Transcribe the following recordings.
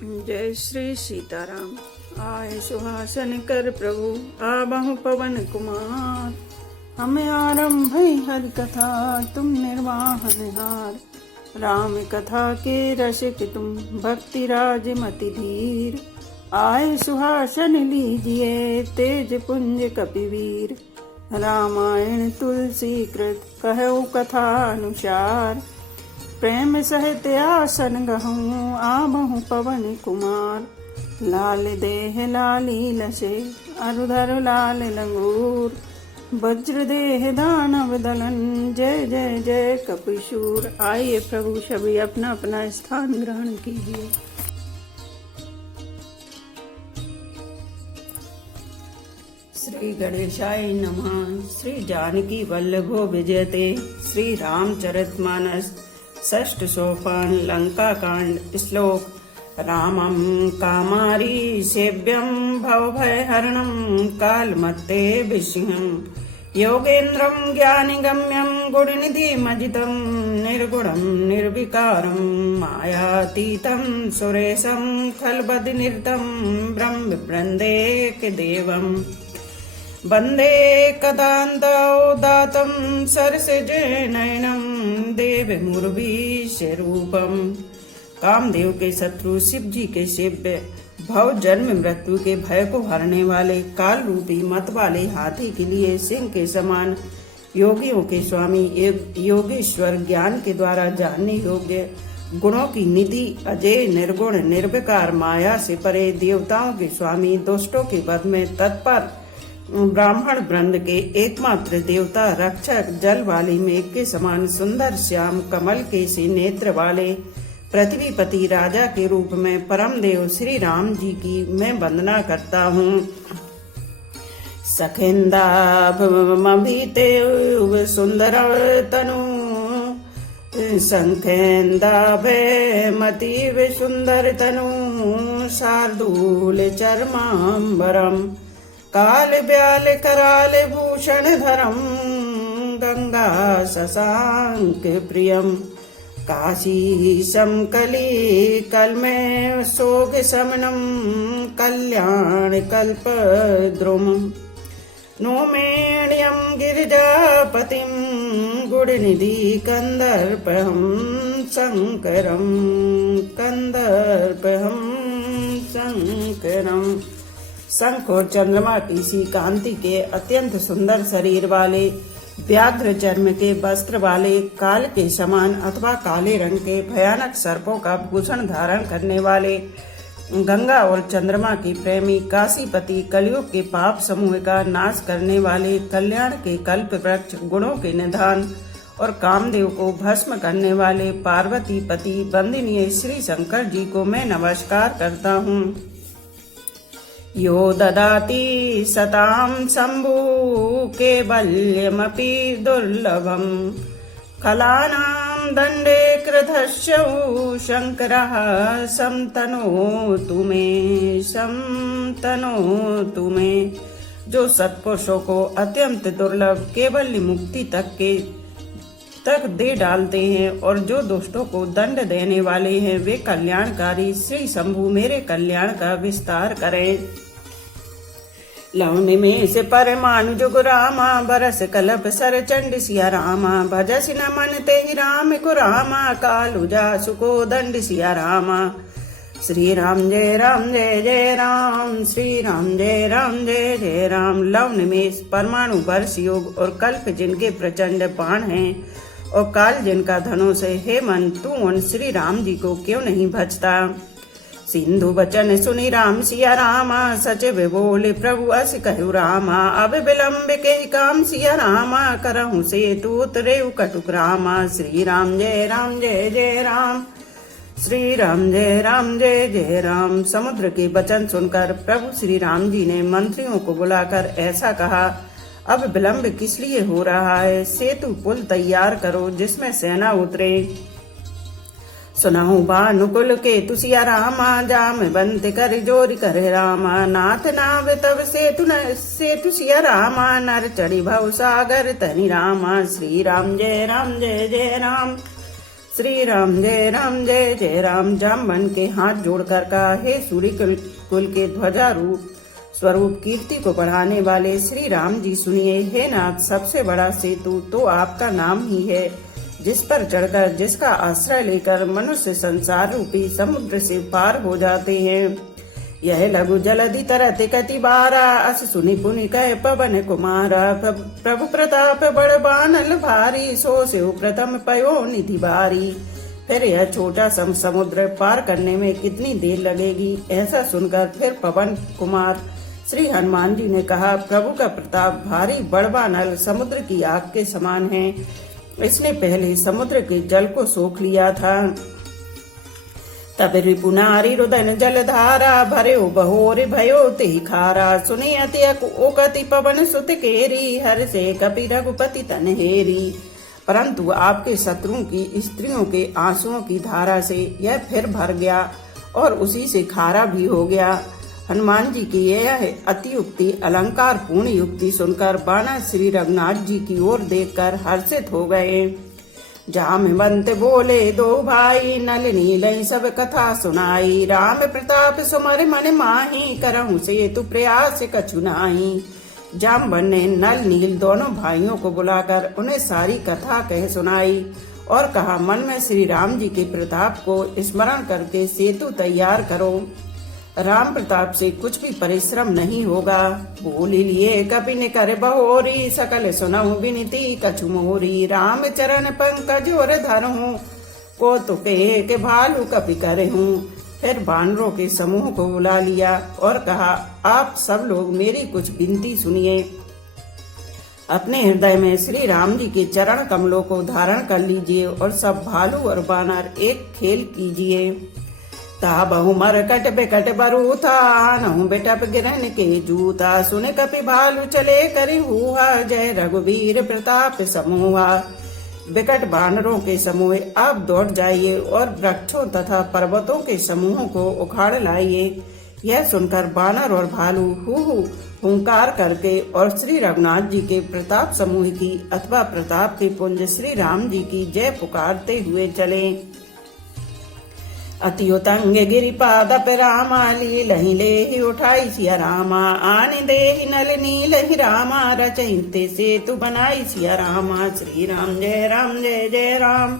जय श्री सीताराम। आए सुहासन कर प्रभु आबहु पवन कुमार। हमें आरंभ हरि कथा तुम निर्वाहन हार। राम कथा के रसिक तुम भक्ति राज मति धीर। आए सुहासन लीजिए तेज पुंज कपिवीर। रामायण तुलसी कृत कहु कथा अनुसार। प्रेम सहित आसन गहूँ आबहु पवन कुमार। लाल देह लाली लसे अरुधर लाल लंगूर। वज्र देह दानव दलन जय जय जय कपिशूर। आइए प्रभु सभी अपना अपना स्थान ग्रहण कीजिए। श्री गणेशाय नमः। श्री जानकी वल्लभो विजयते। श्री रामचरितमानस षष्ठ सोपान लंका कांड श्लोक। रामं कामारी सेव्यं भवभयहरणं कालमत्ते विषयं। योगेन्द्रं ज्ञानिगम्यं गुणनिधिमजितं निर्गुणं निर्विकारं मायातीतं सुरेशं खलबदनिरतं ब्रह्मवृन्देकदेवम्। वंदे कदान्तौदातं सरसिजनयनं देवमुर्वीशरूपं। कामदेव के शत्रु शिव जी के सेव्य भव जन्म मृत्यु के भय को हरने वाले काल रूपी मत वाले हाथी के लिए सिंह के समान योगियों के स्वामी योगेश्वर ज्ञान के द्वारा जानने योग्य गुणों की निधि अजय निर्गुण निर्विकार माया से परे देवताओं के स्वामी दुष्टों के वध में तत्पर ब्राह्मण वृंद के एकमात्र देवता रक्षक जल वाली मेघ के समान सुंदर श्याम कमल के से नेत्र वाले पृथ्वीपति राजा के रूप में परम देव श्री राम जी की मैं वंदना करता हूँ। सखेन्दाभीते सुंदर तनु संखेन्दाभमतीव सुंदर तनु शार्दूल चर्मांबरम काल ब्याल कराल भूषण धरम गंगा शशांक प्रियम काशी समकली कलमे सोग समनम कल्याण कल्प द्रुमम नोमेण्यम गिरिजापतिम गुणनिधि कंदर्पहम शंकरम कंदर्पहम शंकरम। शंख और चंद्रमा की सी कांति के अत्यंत सुंदर शरीर वाले व्याघ्र चर्म के वस्त्र वाले काल के समान अथवा काले रंग के भयानक सर्पों का भूषण धारण करने वाले गंगा और चंद्रमा की प्रेमी काशीपति कलयुग के पाप समूह का नाश करने वाले कल्याण के कल्प वृक्ष गुणों के निधान और कामदेव को भस्म करने वाले पार्वती पति वंदनीय श्री शंकर जी को मैं नमस्कार करता हूँ। यो ददाति सतां शंभु केवल्यमपि दुर्लभं खलानां दंडे कृतस्यौ शंकरः समतनोतु मे। जो सत्पुरुषों को अत्यंत दुर्लभ केवल मुक्ति तक दे डालते हैं और जो दुष्टों को दंड देने वाले हैं वे कल्याणकारी श्री शंभु मेरे कल्याण का विस्तार करें। लवनि में से परमाणु जुग रामा बरस कलप सर चंड सिया रामा भजस न मन ते ही राम को रामा कालु जासु को दंड सिया रामा। श्री राम जय जय राम श्री राम जय जय राम। लवनि में परमाणु वर्ष योग और कल्प जिनके प्रचंड बाण हैं और काल जिनका धनुष है, हे मन तू उन श्री राम जी को क्यों नहीं भजता। सिंधु बचन सुनि राम सिया रामा सचिव बोले प्रभु अस कहु रामा। अब विलम्ब के काम सिया रामा करहु से तू उतरे कटुक रामा। श्री राम जय जय राम श्री राम जय जय राम। समुद्र के वचन सुनकर प्रभु श्री राम जी ने मंत्रियों को बुलाकर ऐसा कहा, अब विलम्ब किस लिए हो रहा है। सेतु पुल तैयार करो जिसमें सेना उतरे। सुनाऊ भानुकुल के तुसिया रामा जाम बंद कर जोर कर रामा। नाथ नाव तब सेतु सिया रामा नर चढ़ी भव सागर तनि रामा। श्री राम जय जय राम श्री राम जय जय राम। जामवन के हाथ जोड़कर कहा, हे सूर्य कुल के ध्वजारूप स्वरूप कीर्ति को बढ़ाने वाले श्री राम जी सुनिए। हे नाथ, सबसे बड़ा सेतु तो आपका नाम ही है, जिस पर चढ़कर, जिसका आश्रय लेकर मनुष्य संसार रूपी समुद्र से पार हो जाते हैं। यह लघु जलधि तरत कति बारा, अस सुनि पुनि कह पवन कुमारा। प्रभु प्रताप बड़ बानल भारी, सो सेव प्रथम पयो निधि बारी। फिर यह छोटा समुद्र पार करने में कितनी देर लगेगी? ऐसा सुनकर फिर पवन कुमार श्री हनुमान जी ने कहा, प्रभु का प्रताप भारी बड़वा नल समुद्र की आग के समान है। इसने पहले समुद्र के जल को सोख लिया था। तब रिपुनारी रुदन जलधारा, भर्यो बहोर भयो तेहि खारा। सुनि अति ओकति पवन सुत केरी, हर से कपि रघुपति तन हेरी। परंतु आपके शत्रुओं की स्त्रियों के आंसुओं की धारा से यह फिर भर गया और उसी से खारा भी हो गया। हनुमान जी की यह अतियुक्ति अलंकार पूर्ण युक्ति सुनकर बानर श्री रघुनाथ जी की ओर देखकर हर्षित हो गए। जामवंत बोले दो भाई, नल नील सब कथा सुनाई। राम प्रताप सुमर मन माही, करहु सेतु प्रयास कछु नाही। जामवन ने नल नील दोनों भाइयों को बुलाकर उन्हें सारी कथा कह सुनाई और कहा, मन में श्री राम जी के प्रताप को स्मरण करके सेतु तैयार करो। राम प्रताप से कुछ भी परिश्रम नहीं होगा। बोल लिए कपि ने कर बहोरी, सकल सुनहु विनती कछु मोरी। राम चरण पंकज और धरहूं, को तो कहे के भालू कपि करहूं। फिर बानरों के समूह को बुला लिया और कहा, आप सब लोग मेरी कुछ विनती सुनिए। अपने हृदय में श्री राम जी के चरण कमलों को धारण कर लीजिए और सब भालू और बानर एक खेल कीजिए। ता बहु मरकट बेकट बरूथा, नहु बेटप गिरन के जूता। सुने कपि भालू चले करि हुआ, जय रघुवीर प्रताप समूहा। विकट बानरों के समूह आप दौड़ जाइए और वृक्षों तथा पर्वतों के समूहों को उखाड़ लाइए। यह सुनकर बानर और भालू हु हुंकार करके और श्री रघुनाथ जी के प्रताप समूह की अथवा प्रताप के पुंज श्री राम जी की जय पुकारते हुए चले। अतियुतंग गिरिपादप रामा, लीलहि लेहि उठाई सिया रामा। आन देहि नल नील ही रामा, रचहिते सेतु बनाई सिया रामा। श्री राम जय जय राम।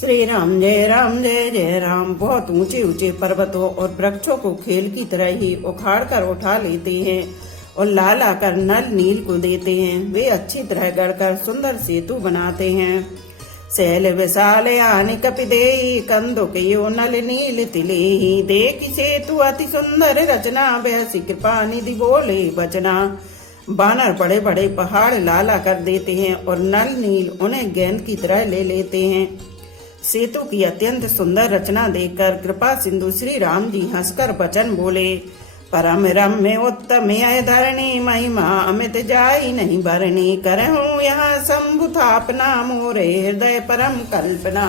श्री राम जय जय राम। बहुत ऊंचे ऊंचे पर्वतों और वृक्षों को खेल की तरह ही उखाड़ कर उठा लेते हैं और ला ला कर नल नील को देते हैं। वे अच्छी तरह गढ़कर सुंदर सेतु बनाते हैं। शैल विशाल आनि कपि देहि, कंदो के यो नल नील तिलेहि। देखि सेतु अति सुंदर रचना, बहसी कृपा निधि बोले बचना। बानर बड़े बड़े पहाड़ लाला कर देते हैं और नल नील उन्हें गेंद की तरह ले लेते हैं। सेतु की अत्यंत सुंदर रचना देखकर कृपा सिंधु श्री राम जी हंसकर वचन बोले, परम रम्य उत्तम यह धरणी, महिमा अमित जाई नहीं भरणी। करहूं यहाँ शंभु थापना, मोरे हृदय परम कल्पना।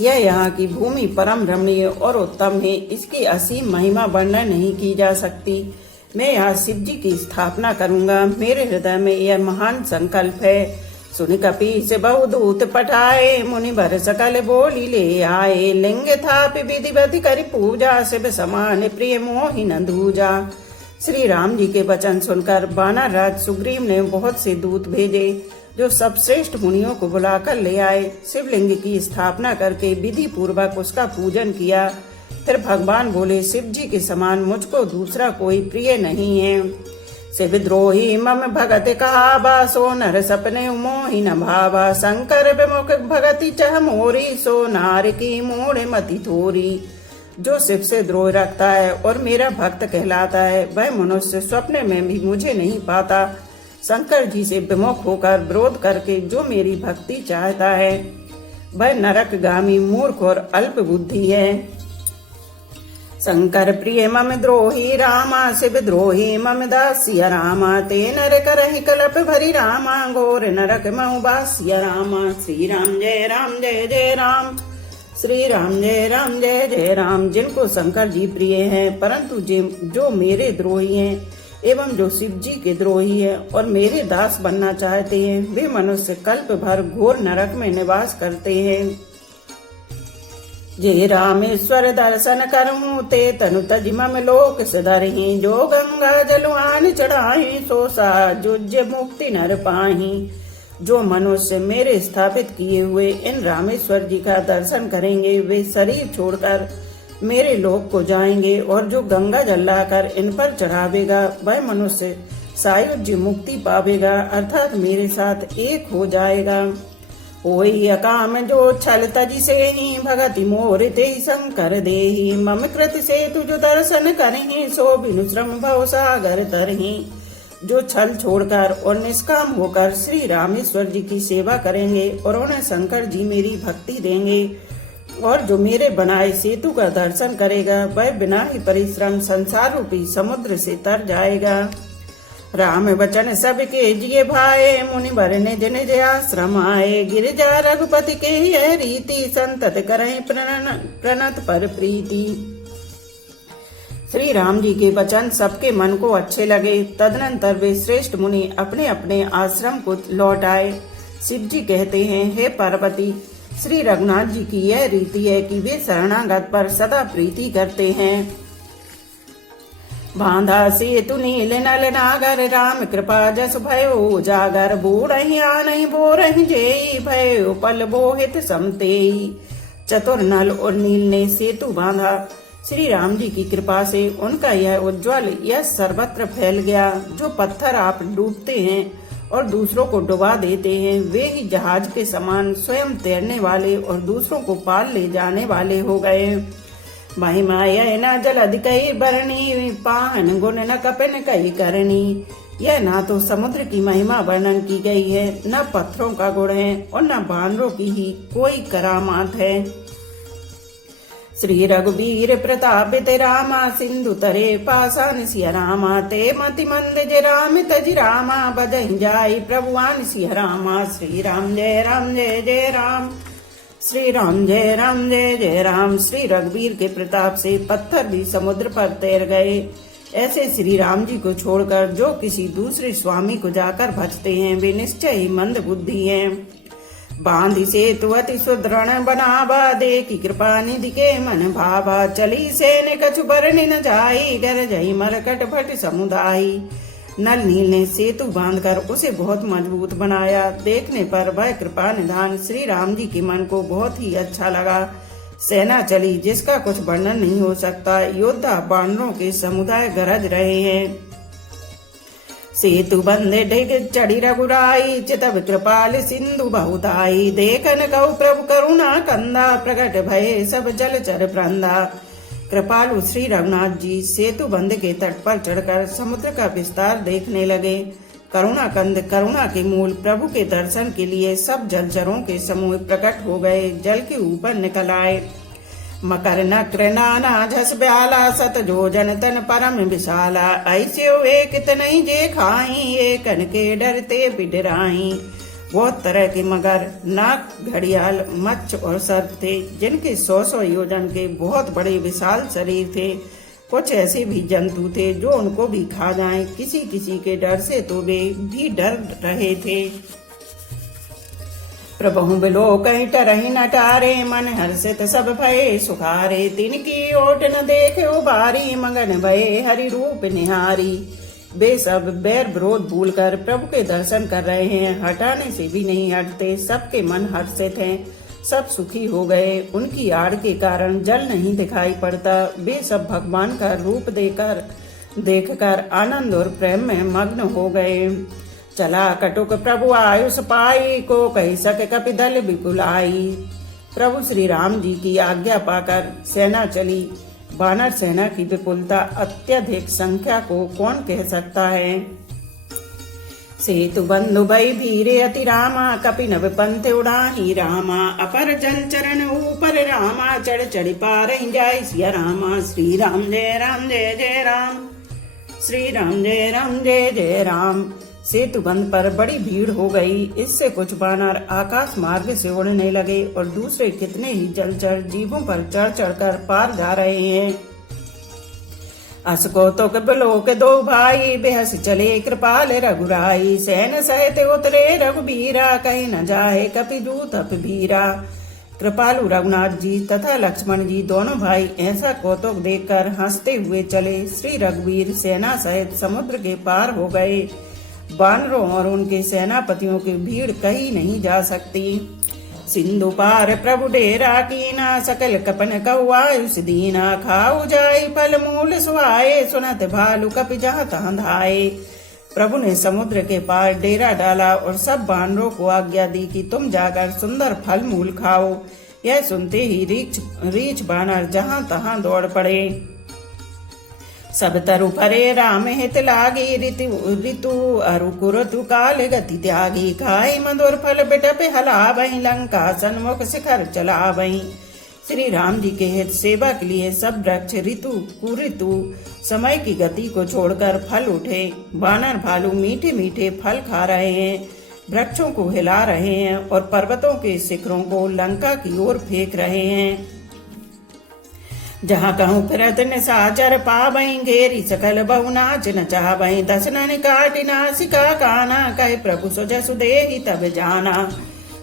यह यहाँ की भूमि परम रमणीय और उत्तम है, इसकी असीम महिमा वर्णन नहीं की जा सकती। मैं यहाँ शिव जी की स्थापना करूंगा। मेरे हृदय में यह महान संकल्प है। सुनि कपि से बहुदूत पठाए, मुनि भर सकल बोली ले आए। लिंग थाप विधिवत करि पूजा, शिव समान प्रिय मोहि न दूजा। श्री राम जी के वचन सुनकर बानर राज सुग्रीव ने बहुत से दूत भेजे, जो सब श्रेष्ठ मुनियों को बुलाकर ले आए। शिवलिंग की स्थापना करके विधि पूर्वक उसका पूजन किया। फिर भगवान बोले, शिव जी के समान मुझको दूसरा कोई प्रिय नहीं है। शिव द्रोही मम भगत कहावा, सो नर सपने मोहि न भावा। शंकर विमुख भगति चह मोरी, सो नार की मूढ़ मति थोरी। जो शिव से द्रोह रखता है और मेरा भक्त कहलाता है, वह मनुष्य स्वप्न में भी मुझे नहीं पाता। शंकर जी से विमुख होकर विरोध करके जो मेरी भक्ति चाहता है, वह नरकगामी मूर्ख और अल्प बुद्धि है। शंकर प्रिय मम द्रोही रामा, शिव द्रोही मम दासिया रामा। ते नर करहि कलप भरी रामा, घोर नरक महु बासिया रामा। श्री राम जय जय राम। श्री राम जय जय राम। जिनको शंकर जी प्रिय हैं, परंतु जो मेरे द्रोही हैं, एवं जो शिव जी के द्रोही है और मेरे दास बनना चाहते हैं, वे मनुष्य कल्प भर घोर नरक में निवास करते हैं। जे रामेश्वर दर्शन करहूँ ते तनु तज मम लोक सधरहि। जो गंगा जलवान चढ़ाही सो साजुज्य मुक्ति नर पाही। जो मनुष्य मेरे स्थापित किए हुए इन रामेश्वर जी का दर्शन करेंगे, वे शरीर छोड़कर मेरे लोक को जाएंगे, और जो गंगा जल लाकर इन पर चढ़ावेगा वह मनुष्य सायुज्य मुक्ति पावेगा, अर्थात मेरे साथ एक हो जाएगा। ओई अकाम जो छल तजी से ही भगति मोर ते शंकर देही। मम कृत से तुझ दर्शन करही सो बिनु श्रम भव सागर तरही। जो छल छोड़कर और निष्काम होकर श्री रामेश्वर जी की सेवा करेंगे और उन्हें शंकर जी मेरी भक्ति देंगे, और जो मेरे बनाए सेतु का दर्शन करेगा वह बिना ही परिश्रम संसार रूपी समुद्र से तर जाएगा। राम वचन सबके जिये भाए मुनि वर निज निज आश्रम आए। गिरिजा रघुपति के यह रीति संतत करहि प्रणत पर प्रीति। श्री राम जी के वचन सबके मन को अच्छे लगे। तदनंतर वे श्रेष्ठ मुनि अपने अपने आश्रम को लौट आए। शिव जी कहते हैं, हे पार्वती, श्री रघुनाथ जी की यह रीति है कि वे शरणागत पर सदा प्रीति करते हैं। बांधा सेतु नील नल नागर राम कृपा जस भयो उजागर। बूढ़हि आनहि बोरहि जेई भयो पल बोहित समतेई। चतुर नल और नील ने सेतु बांधा। श्री राम जी की कृपा से उनका यह उज्ज्वल यह सर्वत्र फैल गया। जो पत्थर आप डूबते हैं और दूसरों को डुबा देते हैं, वे ही जहाज के समान स्वयं तैरने वाले और दूसरों को पार ले जाने वाले हो गए। महिमा यह न जलधि कई बरनी पाहन गुण न कपिन कई करनी। यह ना तो समुद्र की महिमा वर्णन की गई है, न पत्थरों का गुण है और न बानरों की ही कोई करामात है। श्री रघुबीर प्रतापित रामा सिंधु तरे पासान सिया रामा। ते मति मंद जय राम तज रामा बजहि जाई प्रभुआन सिया रामा। श्री राम जय राम जय जय राम। श्री राम जय राम जय जय राम। श्री रघुबीर के प्रताप से पत्थर भी समुद्र पर तैर गए। ऐसे श्री राम जी को छोड़कर जो किसी दूसरे स्वामी को जाकर भजते हैं, वे निश्चय ही मंद बुद्धि हैं। बांधि सेतु अति सुदृढ़ बनावा देखी कृपा निधि के मन भावा। चली सेन कछु बरनि न जाई गर जई मरकट भट समुदायी। नल नील ने सेतु बांधकर उसे बहुत मजबूत बनाया। देखने पर वह कृपा निधान श्री राम जी के मन को बहुत ही अच्छा लगा। सेना चली जिसका कुछ वर्णन नहीं हो सकता। योद्धा बानरों के समुदाय गरज रहे हैं। सेतु बंधे ढिग चढ़ी रघुराई चितव कृपाल सिंधु बहुताई। देखन कहु प्रभु करुणा कंदा प्रकट भये सब जलचर प्रंदा। कृपालु श्री रघुनाथ जी सेतु बंध के तट पर चढ़कर समुद्र का विस्तार देखने लगे। करुणा कंद करुणा के मूल प्रभु के दर्शन के लिए सब जलचरों के समूह प्रकट हो गए, जल के ऊपर निकल आए। मकर नक्र नाना झस ब्याला सत जो जन तन परम विशाला। ऐसे एक तनई जे खाई एकन के डरते बिडराई। बहुत तरह के मगर, नाग, घड़ियाल, मच्छ और सर्प थे, जिनके 100 योजन के बहुत बड़े विशाल शरीर थे। कुछ ऐसे भी जंतु थे जो उनको भी खा जाएं। किसी किसी के डर से तो वे भी डर रहे थे। प्रभु बिलोक टरहि न टारे मन हर्षित सब भये सुखारे। तिनकी ओट न देखे उबारी मगन भये हरि रूप निहारी। वे सब बैर विरोध भूलकर प्रभु के दर्शन कर रहे हैं, हटाने से भी नहीं हटते। सबके मन हर्षित हैं, सब सुखी हो गए। उनकी आड़ के कारण जल नहीं दिखाई पड़ता। वे सब भगवान का रूप देखकर आनंद और प्रेम में मग्न हो गए। चला कटुक प्रभु आयुष पाई को कही सके कपि दल विपुलाई। प्रभु श्री राम जी की आज्ञा पाकर सेना चली। वानर सेना की विपुलता अत्यधिक संख्या को कौन कह सकता है। सेतु बंधु भई भीरे अति रामा कपि नभ पंथ उड़ाही रामा। अपर जल चरण ऊपर रामा चढ़ चढ़ पार जाय सिया रामा। श्री राम जय राम जय जय राम। श्री राम जय राम जय जय राम। सेतु बंध पर बड़ी भीड़ हो गई। इससे कुछ वानर आकाश मार्ग से उड़ने लगे और दूसरे कितने ही जलचर जीवों पर चढ़ चढ़कर पार जा रहे हैं। अस कौतुक बिलोक दो भाई, बेहस चले कृपाल रघुराई। सैन सहित उतरे रघुबीरा, कहीं न जाए कपि तप भीरा। कृपालु रघुनाथ जी तथा लक्ष्मण जी दोनों भाई ऐसा कौतुक देखकर हंसते हुए चले। श्री रघुवीर सेना सहित समुद्र के पार हो गए। वानरों और उनके सेनापतियों की भीड़ कहीं नहीं जा सकती। सिंधु पार प्रभु डेरा कीना, सकल कपन कौआयुष दीना। खाऊ जाई फल मूल सुहाए, सुनत भालु कपि जहाँ तहाँ धाये। प्रभु ने समुद्र के पार डेरा डाला और सब वानरों को आज्ञा दी कि तुम जाकर सुंदर फल मूल खाओ। यह सुनते ही रीछ वानर जहाँ तहाँ दौड़ पड़े। सब तरु परे राम हित लागी, ऋतु अरु कुरतु काल गति त्यागी। खाई मधुर फल बिटप हलावई, लंका सन्मुख शिखर चलावई। श्री राम जी के हित सेवा के लिए सब वृक्ष ऋतु कुऋतु समय की गति को छोड़कर फल उठे। वानर भालू मीठे मीठे फल खा रहे हैं, वृक्षों को हिला रहे हैं और पर्वतों के शिखरों को लंका की ओर फेंक रहे हैं। जहाँ कहूँ फिरत निशाचर पावई, घेरी सकल बहु नाच नचावई। दसनन काटि नासिका काना, कहे प्रभु सुजसु देहि तब जाना।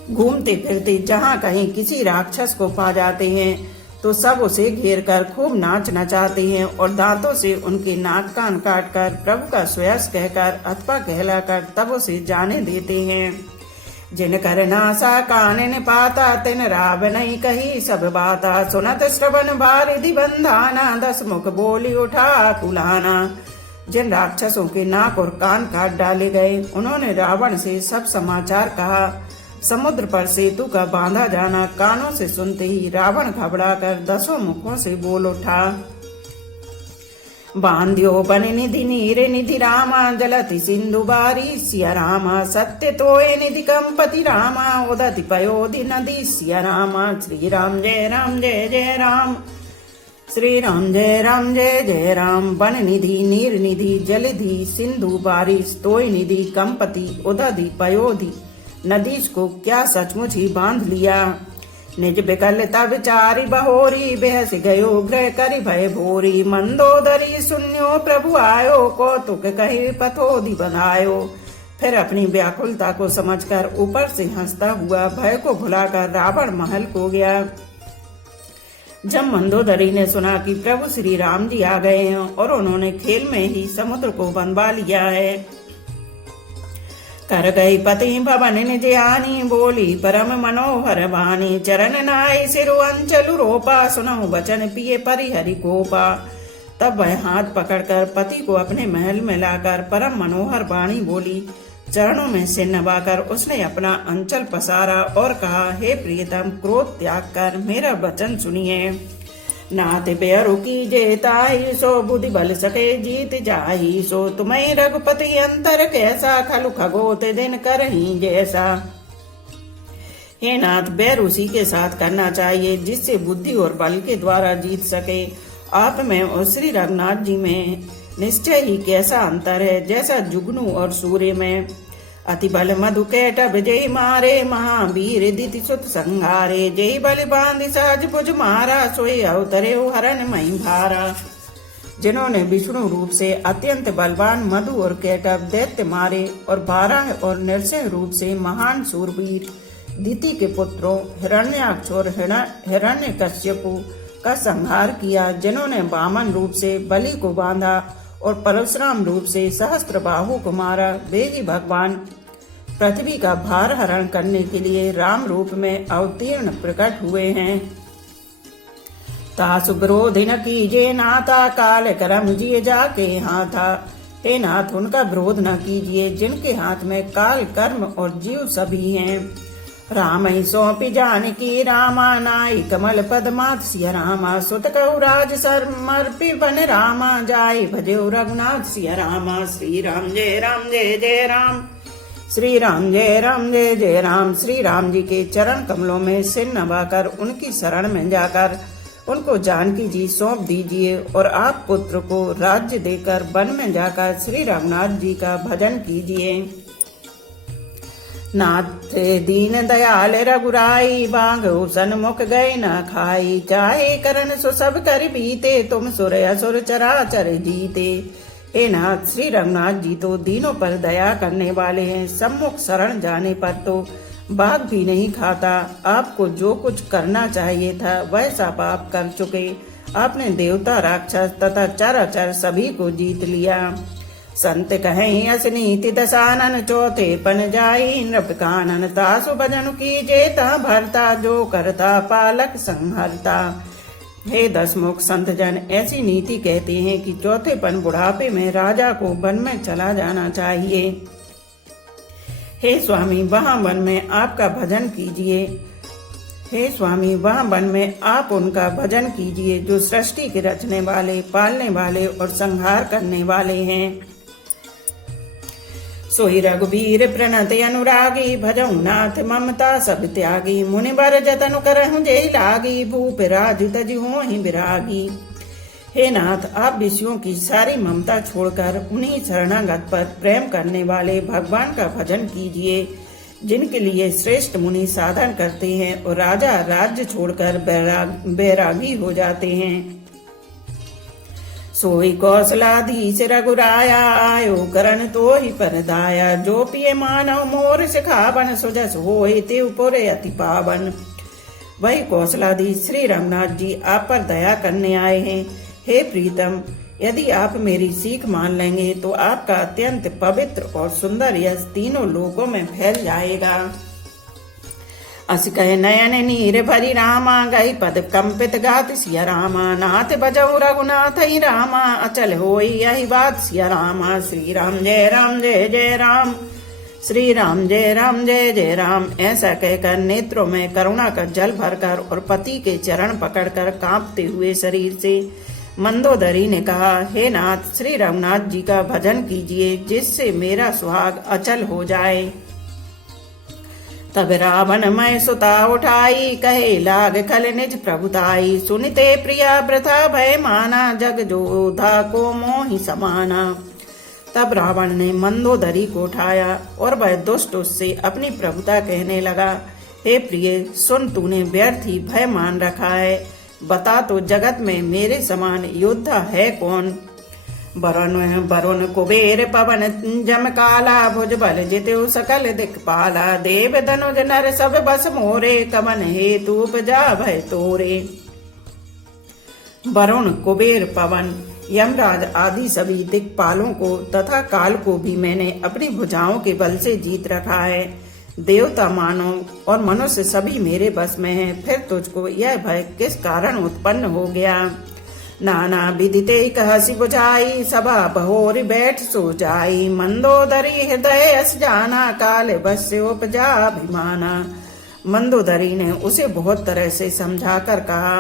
घूमते फिरते जहाँ कहीं किसी राक्षस को पा जाते हैं तो सब उसे घेर कर खूब नाच नचाते हैं और दांतों से उनके नाक कान काट कर प्रभु का श्रेयस कहकर अथवा कहलाकर तब उसे जाने देते हैं। जिन कर नासा कानन पाता, तिन राव नहीं कही सब बाता। सुनत श्रवण बारिधि बंधाना, 10 मुख बोली उठा कुलाना। जिन राक्षसों के नाक और कान काट डाले गए उन्होंने रावण से सब समाचार कहा। समुद्र पर सेतु का बांधा जाना कानों से सुनते ही रावण घबराकर 10 मुखों से बोल उठा। बांध्यो बन निधि नीरे निधि रामा, जलति सिंधु बारी सिया रामा। सत्य तोय निधि कंपति रामा, उदति पयोधि नदी सिया रामा। श्री राम जय राम जय जय राम, श्री राम जय राम जय जय राम। वन निधि नीर निधि जलधि सिंधु बारिश, तोय निधि कंपति उदधि पयोधि नदीश को क्या सचमुच ही बांध लिया। निज विकलता विचारी बहोरी, बेहस गयो ग्रह करि भय भोरी। मंदोदरी सुन्यो प्रभु आयो, कौतुक कहे पथोधि बधायो। फिर अपनी व्याकुलता को समझकर ऊपर से हंसता हुआ भय को भुलाकर रावण महल को गया। जब मंदोदरी ने सुना कि प्रभु श्री राम जी आ गए हैं और उन्होंने खेल में ही समुद्र को बनवा लिया है, कर गई पति भवन निज आनी, बोली परम मनोहर वाणी। चरण नाई सिरु अंचलु रोपा, सुनहु वचन पिए परिहरि कोपा। तब वह हाथ पकड़कर पति को अपने महल में लाकर परम मनोहर वाणी बोली। चरणों में सिर नवाकर उसने अपना अंचल पसारा और कहा, हे प्रियतम, क्रोध त्याग कर मेरा वचन सुनिए। नाथ बेरु की जेताही, सो बुद्धि बल सके जीत जाही। सो तुम्हें रघुपति अंतर कैसा, खलु खगोत दिन करही जैसा। हे नाथ, बैर उसी के साथ करना चाहिए जिससे बुद्धि और बल के द्वारा जीत सके। आप में और श्री रघुनाथ जी में निश्चय ही कैसा अंतर है, जैसा जुगनू और सूर्य में। अति बल मधु कैटभ जय मारे, महावीर दिति सुत संहारे। जय बल बांध सहज भुज मारा, सोई अवतरे हरण मई भारा। जिन्होंने विष्णु रूप से अत्यंत बलवान मधु और कैटभ दैत्य मारे और 12 और नृसिंह रूप से महान सूरवीर दिति के पुत्रों हिरण्याक्ष और हिरण्यकश्यपु का संहार किया। जिन्होंने वामन रूप से बलि को बांधा और परशुराम रूप से सहस्त्रबाहु को मारा, वे ही भगवान पृथ्वी का भार हरण करने के लिए राम रूप में अवतीर्ण प्रकट हुए हैं। तासु विरोध न कीजिए नाथा, काल करम जिए जाके हाथा। हे नाथ, उनका विरोध न कीजिए जिनके हाथ में काल कर्म और जीव सभी हैं। राम ही सौंपी जानकी रामा, नाई कमल पद मात सिया रामा। सुत कहु राज समर्पि बन रामा, जाय भजो रघुनाथ सिया रामा। श्री राम जय राम जय जय राम, श्री राम जय राम जय जय राम। श्री राम जी के चरण कमलों में सिर नवाकर उनकी शरण में जाकर उनको जानकी जी सौंप दीजिए और आप पुत्र को राज्य देकर वन में जाकर श्री रघुनाथ जी का भजन कीजिए। नाथ दीन दयाल रघुराई, बांघो सन्मुख गए न खाई। चाहे करन सो सब कर बीते, तुम सुर असुर चराचर जीते। हे नाथ, श्री रघुनाथ जी तो दीनों पर दया करने वाले हैं। सम्मुख शरण जाने पर तो बाघ भी नहीं खाता। आपको जो कुछ करना चाहिए था वह सब पाप कर चुके। आपने देवता, राक्षस तथा चराचर सभी को जीत लिया। संत कहें असनीति दशानन, चौथे पन जाई नृप कानन। तासु भजन की जेता भरता, जो करता पालक संहरता। हे दसमुख संत जन, ऐसी नीति कहते हैं कि चौथे पन बुढ़ापे में राजा को वन में चला जाना चाहिए। हे स्वामी, वहाँ वन में आपका भजन कीजिए। हे स्वामी, वहाँ वन में आप उनका भजन कीजिए जो सृष्टि के रचने वाले, पालने वाले और संहार करने वाले हैं। सोई रघुबीर प्रणत अनुरागी, भजऊ नाथ ममता सब त्यागी। मुनिवर जतन करहु जेहि लागी, भूप राजु तजि होहि विरागी। हे नाथ, आप विषयों की सारी ममता छोड़कर उन्हीं शरणागत पर प्रेम करने वाले भगवान का भजन कीजिए, जिनके लिए श्रेष्ठ मुनि साधन करते हैं और राजा राज्य छोड़कर बैरागी हो जाते हैं। सोई कौशलाधीश रघुराया, आयो करण तो ही परदाया। जो पिए मानव मोर सिखावन, सुजस होए तेउ पुरे अति पावन। वही कौशलाधीश श्री रघुनाथ जी आप पर दया करने आए हैं। हे प्रीतम, यदि आप मेरी सीख मान लेंगे तो आपका अत्यंत पवित्र और सुंदर यश तीनों लोकों में फैल जाएगा। अस कह नयन नीर भरी रामा, गई पद कंपित गात सिया रामा। नाथ बजऊ रघुनाथ ही रामा, अचल होई यही बात सिया रामा। श्री राम जय राम जय जय राम, श्री राम जय राम जय जय राम। ऐसा कहकर नेत्रों में करुणा का जल भरकर और पति के चरण पकड़कर कांपते हुए शरीर से मंदोदरी ने कहा, हे नाथ, श्री रघुनाथ जी का भजन कीजिए जिससे मेरा सुहाग अचल हो जाए। तब रावण मैं सुता उठाई, कहे लाग खल निज प्रभुताई। सुनते प्रिया प्रथा भय माना, जग जोधा को मोहि समाना। तब रावण ने मंदोदरी को उठाया और वह दुष्ट उससे अपनी प्रभुता कहने लगा, हे प्रिय, सुन, तूने व्यर्थ ही भय मान रखा है। बता तो जगत में मेरे समान योद्धा है कौन। वरुण कुबेर पवन जम काला, भुज बल जितेउ सकल दिक्पाला। देव धनुज नर सब बस मोरे, कवन हेतु उपजा भय तोरे। वरुण, कुबेर, पवन, यमराज आदि सभी दिक्पालों को तथा काल को भी मैंने अपनी भुजाओं के बल से जीत रखा है। देवता, मानव और मनुष्य सभी मेरे बस में हैं। फिर तुझको यह भय किस कारण उत्पन्न हो गया। नाना विदिते कहसी बुझाई, सभा बहोरी बैठ सो जाई। मंदोदरी हृदय अस जाना, काल बस से उपजा अभिमाना। मंदोदरी ने उसे बहुत तरह से समझाकर कहा,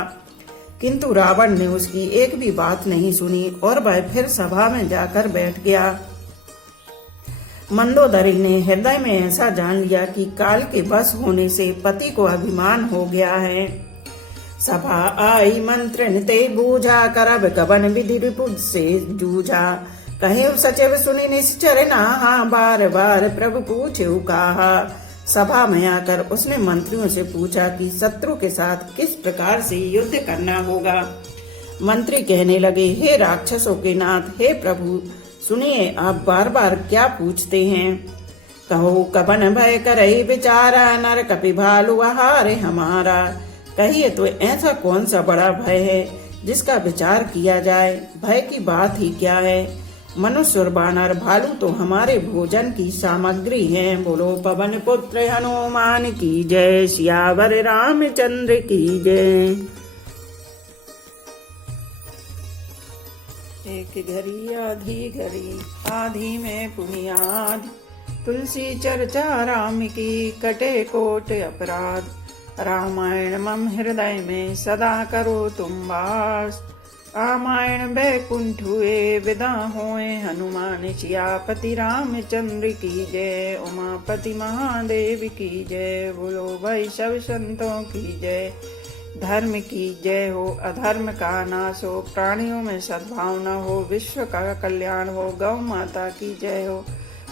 किंतु रावण ने उसकी एक भी बात नहीं सुनी और वह फिर सभा में जाकर बैठ गया। मंदोदरी ने हृदय में ऐसा जान लिया कि काल के बस होने से पति को अभिमान हो गया है। सभा आई मंत्रण ते बूझा, करब कवन विधि रिपुज से जूझा। कहे सचिव सुनि निश्चर नाहा, बार बार प्रभु पूछे कहा। सभा में आकर उसने मंत्रियों से पूछा कि शत्रु के साथ किस प्रकार से युद्ध करना होगा। मंत्री कहने लगे, हे राक्षसों के नाथ, हे प्रभु, सुनिए, आप बार बार क्या पूछते हैं। कहो कवन भय करई विचारा, नर कपि भालु आहारे हमारा। कहिए तो ऐसा कौन सा बड़ा भय है जिसका विचार किया जाए। भय की बात ही क्या है। मनुष्य और बानर, भालू तो हमारे भोजन की सामग्री हैं। बोलो पवन पुत्र हनुमान की जय, सियावर रामचंद्र की जय। एक घड़ी आधी घड़ी, आधी में पुनियाद। तुलसी चर्चा राम की, कटे कोट अपराध। रामायण मम हृदय में सदा करो तुम वास। रामायण बैकुंठ हुए, विदा होए हनुमान। सियापति रामचंद्र की जय, उमापति महादेव की जय। बोलो भाई सब संतों की जय। धर्म की जय हो, अधर्म का नाश हो, प्राणियों में सद्भावना हो, विश्व का कल्याण हो। गौ माता की जय हो,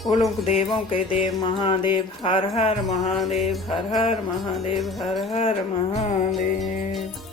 बोलो देवों के देव महादेव, हर हर महादेव, हर हर महादेव, हर हर महादेव।